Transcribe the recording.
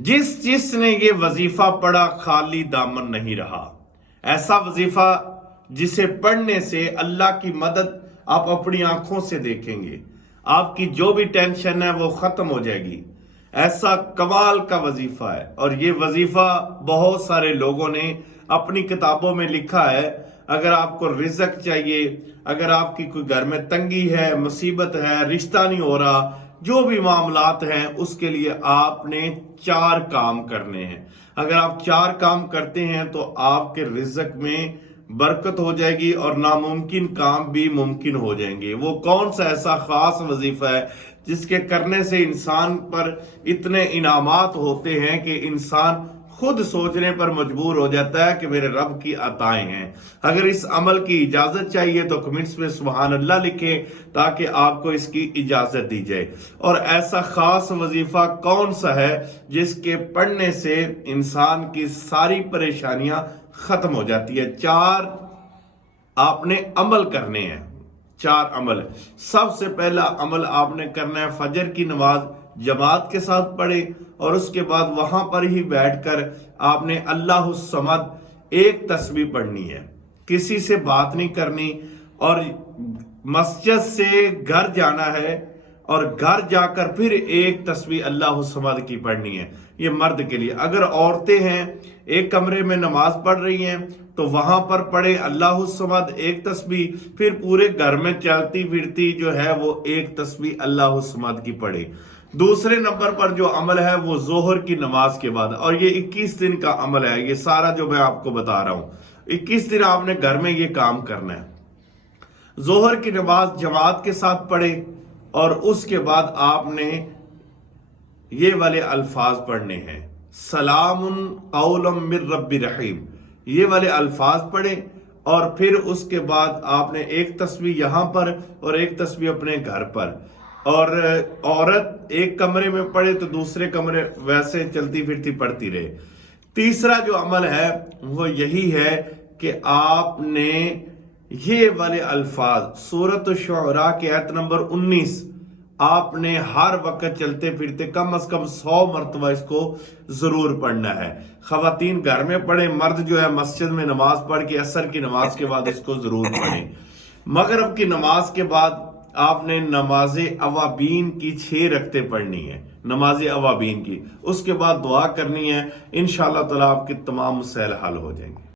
جس نے یہ وظیفہ پڑھا خالی دامن نہیں رہا۔ ایسا وظیفہ جسے پڑھنے سے اللہ کی مدد آپ اپنی آنکھوں سے دیکھیں گے، آپ کی جو بھی ٹینشن ہے وہ ختم ہو جائے گی۔ ایسا کمال کا وظیفہ ہے، اور یہ وظیفہ بہت سارے لوگوں نے اپنی کتابوں میں لکھا ہے۔ اگر آپ کو رزق چاہیے، اگر آپ کی کوئی گھر میں تنگی ہے، مصیبت ہے، رشتہ نہیں ہو رہا، جو بھی معاملات ہیں، اس کے لیے آپ نے 4 کام کرنے ہیں۔ اگر آپ 4 کام کرتے ہیں تو آپ کے رزق میں برکت ہو جائے گی اور ناممکن کام بھی ممکن ہو جائیں گے۔ وہ کون سا ایسا خاص وظیفہ ہے جس کے کرنے سے انسان پر اتنے انعامات ہوتے ہیں کہ انسان خود سوچنے پر مجبور ہو جاتا ہے کہ میرے رب کی عطائیں ہیں۔ اگر اس عمل کی اجازت چاہیے تو کمنٹس میں سبحان اللہ لکھیں تاکہ آپ کو اس کی اجازت دی جائے۔ اور ایسا خاص وظیفہ کون سا ہے جس کے پڑھنے سے انسان کی ساری پریشانیاں ختم ہو جاتی ہے؟ 4 آپ نے عمل کرنے ہیں، 4 عمل۔ سب سے پہلا عمل آپ نے کرنا ہے، فجر کی نماز جماعت کے ساتھ پڑھے، اور اس کے بعد وہاں پر ہی بیٹھ کر آپ نے اللہ الصمد ایک تسبیح پڑھنی ہے، کسی سے بات نہیں کرنی، اور مسجد سے گھر جانا ہے اور گھر جا کر پھر ایک تسبیح اللہ الصمد کی پڑھنی ہے۔ یہ مرد کے لیے۔ اگر عورتیں ہیں، ایک کمرے میں نماز پڑھ رہی ہیں تو وہاں پر پڑھے اللہ الصمد ایک تسبیح، پھر پورے گھر میں چلتی پھرتی جو ہے وہ ایک تسبیح اللہ الصمد کی پڑھے۔ دوسرے نمبر پر جو عمل ہے وہ ظہر کی نماز کے بعد، اور یہ 21 دن کا عمل ہے، یہ سارا جو میں آپ کو بتا رہا ہوں 21 دن آپ نے گھر میں یہ کام کرنا ہے۔ ظہر کی نماز جماعت کے ساتھ پڑھے، اور اس کے بعد آپ نے یہ والے الفاظ پڑھنے ہیں، سلام قولا من رب رحیم، یہ والے الفاظ پڑھے، اور پھر اس کے بعد آپ نے ایک تسبیح یہاں پر اور ایک تسبیح اپنے گھر پر، اور عورت ایک کمرے میں پڑھے تو دوسرے کمرے ویسے چلتی پھرتی پڑھتی رہے۔ تیسرا جو عمل ہے وہ یہی ہے کہ آپ نے یہ والے الفاظ سورۃ الشعراء کی آیت نمبر 19 آپ نے ہر وقت چلتے پھرتے کم از کم 100 مرتبہ اس کو ضرور پڑھنا ہے۔ خواتین گھر میں پڑھیں، مرد جو ہے مسجد میں نماز پڑھ کے عصر کی نماز کے بعد اس کو ضرور پڑھیں۔ مغرب کی نماز کے بعد آپ نے نماز اوابین کی 6 رکعتیں پڑھنی ہے، نماز اوابین کی۔ اس کے بعد دعا کرنی ہے، انشاءاللہ تعالیٰ آپ کے تمام مسائل حل ہو جائیں گے۔